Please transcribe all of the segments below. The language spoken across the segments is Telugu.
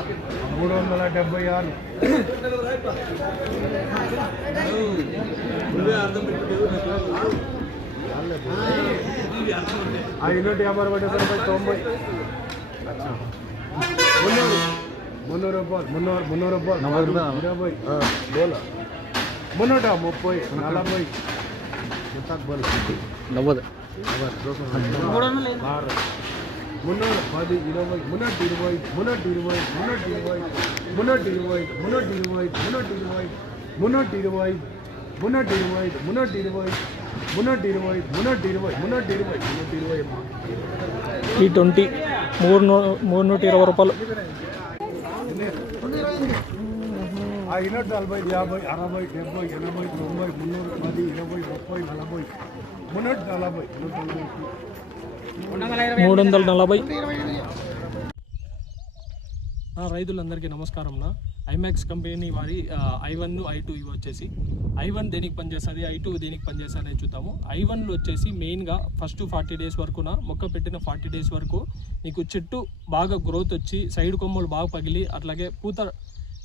376. 550 రూపాయలు 90. 300 రూపాయలు 300 రూపాయలు 20 బోల 330 40 ముతాక్ బోల్ 90 310 20 T20 320 రూపాయలు. 540 50 60 70 80 90 310 20 30 40 340. రైతులందరికీ నమస్కారం. ఐమాక్స్ కంపెనీ వారి I1 I2 ఇవి వచ్చేసి I1 దేనికి పనిచేస్తుంది, I2 దేనికి పనిచేస్తుంది అనేది చూద్దాము. I1లో వచ్చేసి మెయిన్గా ఫస్ట్ 40 డేస్ వరకున మొక్క పెట్టిన 40 డేస్ వరకు నీకు చెట్టు బాగా గ్రోత్ వచ్చి సైడ్ కొమ్మలు బాగా పగిలి అట్లాగే పూత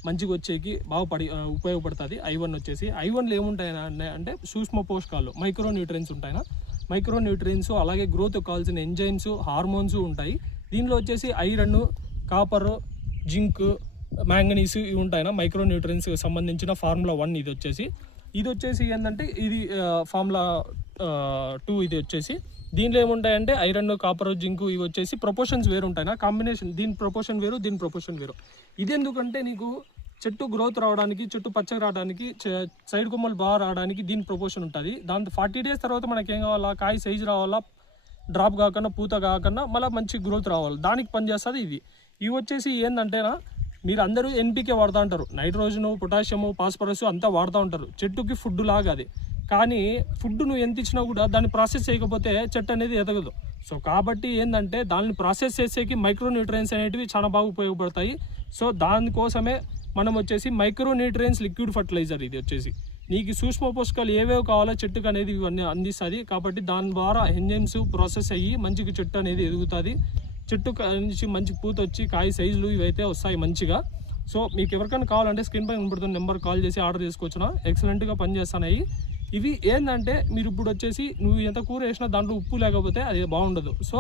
మంచిగా వచ్చేకి బాగా ఉపయోగపడుతుంది. I1 వచ్చేసి I1లో ఏముంటాయని అంటే సూక్ష్మ పోషకాలు మైక్రో న్యూట్రియన్స్ ఉంటాయి. మైక్రో న్యూట్రియన్స్ అలాగే గ్రోత్ కావాల్సిన ఎంజైమ్స్ హార్మోన్స్ ఉంటాయి. దీనిలో వచ్చేసి ఐరన్ కాపర్ జింక్ మ్యాంగనీస్ ఇవి ఉంటాయి. మైక్రో న్యూట్రియన్స్ సంబంధించిన ఫార్ములా 1 ఇది వచ్చేసి ఏంటంటే ఇది ఫార్ములా 2 ఇది వచ్చేసి దీనిలో ఏముంటాయంటే ఐరన్ కాపర్ జింక్ ఇవి వచ్చేసి ప్రపోర్షన్స్ వేరు ఉంటాయి. కాంబినేషన్ దీని ప్రపోర్షన్ వేరు దీని ప్రపోర్షన్ వేరు. ఇది ఎందుకంటే నీకు చెట్టు గ్రోత్ రావడానికి చెట్టు పచ్చగా రావడానికి సైడ్ కొమ్మలు బాగా రావడానికి దీని ప్రపోర్షన్ ఉంటుంది. దాంతో 40 డేస్ తర్వాత మనకి ఏం కావాలా, కాయ సైజు రావాలా, డ్రాప్ కాకుండా పూత కాకుండా మళ్ళీ మంచి గ్రోత్ రావాలి, దానికి పనిచేస్తుంది ఇది. ఇవి వచ్చేసి ఏంటంటేనా మీరు అందరూ NPK వాడుతూ ఉంటారు, నైట్రోజను పొటాషియము ఫాస్ఫరస్ అంతా వాడుతూ ఉంటారు. చెట్టుకి ఫుడ్ లాగా అది. కానీ ఫుడ్ నువ్వు ఎంత ఇచ్చినా కూడా దాన్ని ప్రాసెస్ చేయకపోతే చెట్టు అనేది ఎదగదు. సో కాబట్టి ఏంటంటే దాన్ని ప్రాసెస్ చేసేకి మైక్రో న్యూట్రియన్స్ అనేటివి చాలా బాగా ఉపయోగపడతాయి. సో దానికోసమే మనం వచ్చేసి మైక్రో న్యూట్రియన్స్ లిక్విడ్ ఫర్టిలైజర్ ఇది వచ్చేసి నీకు సూక్ష్మ పోషకాలు ఏవేవి కావాలో చెట్టుకు అనేది ఇవన్నీ అందిస్తుంది. కాబట్టి దాని ద్వారా ఎంజైమ్స్ ప్రాసెస్ అయ్యి మంచిగా చెట్టు అనేది ఎదుగుతుంది. చెట్టు నుంచి మంచి పూత వచ్చి కాయ సైజులు ఇవైతే వస్తాయి మంచిగా. సో మీకు ఎవరికైనా కావాలంటే స్క్రీన్ పైన కనబడుతున్న నెంబర్ కాల్ చేసి ఆర్డర్ చేసుకోవచ్చునా. ఎక్సలెంట్గా పనిచేస్తున్నాయి ఇవి. ఏంటంటే మీరు ఇప్పుడు వచ్చేసి నువ్వు ఎంత కూర వేసినా దాంట్లో ఉప్పు లేకపోతే అది బాగుండదు. సో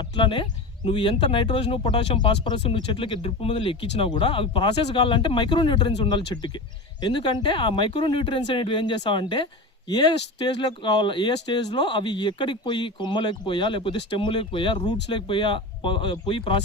అట్లానే నువ్వు ఎంత నైట్రోజన్ పొటాషియం ఫాస్ఫరస్ నువ్వు చెట్లకి డ్రిప్ మందులు ఎక్కించినా కూడా అవి ప్రాసెస్ కావాలంటే మైక్రో న్యూట్రియన్స్ ఉండాలి చెట్టుకి. ఎందుకంటే ఆ మైక్రో న్యూట్రియన్స్ అనేవి ఏం చేస్తావంటే ఏ స్టేజ్లో కావాలా, ఏ స్టేజ్లో అవి ఎక్కడికి పోయి కొమ్మలేకపోయా లేకపోతే స్టెమ్ లేకపోయా రూట్స్ లేకపోయా పోయి ప్రాసెస్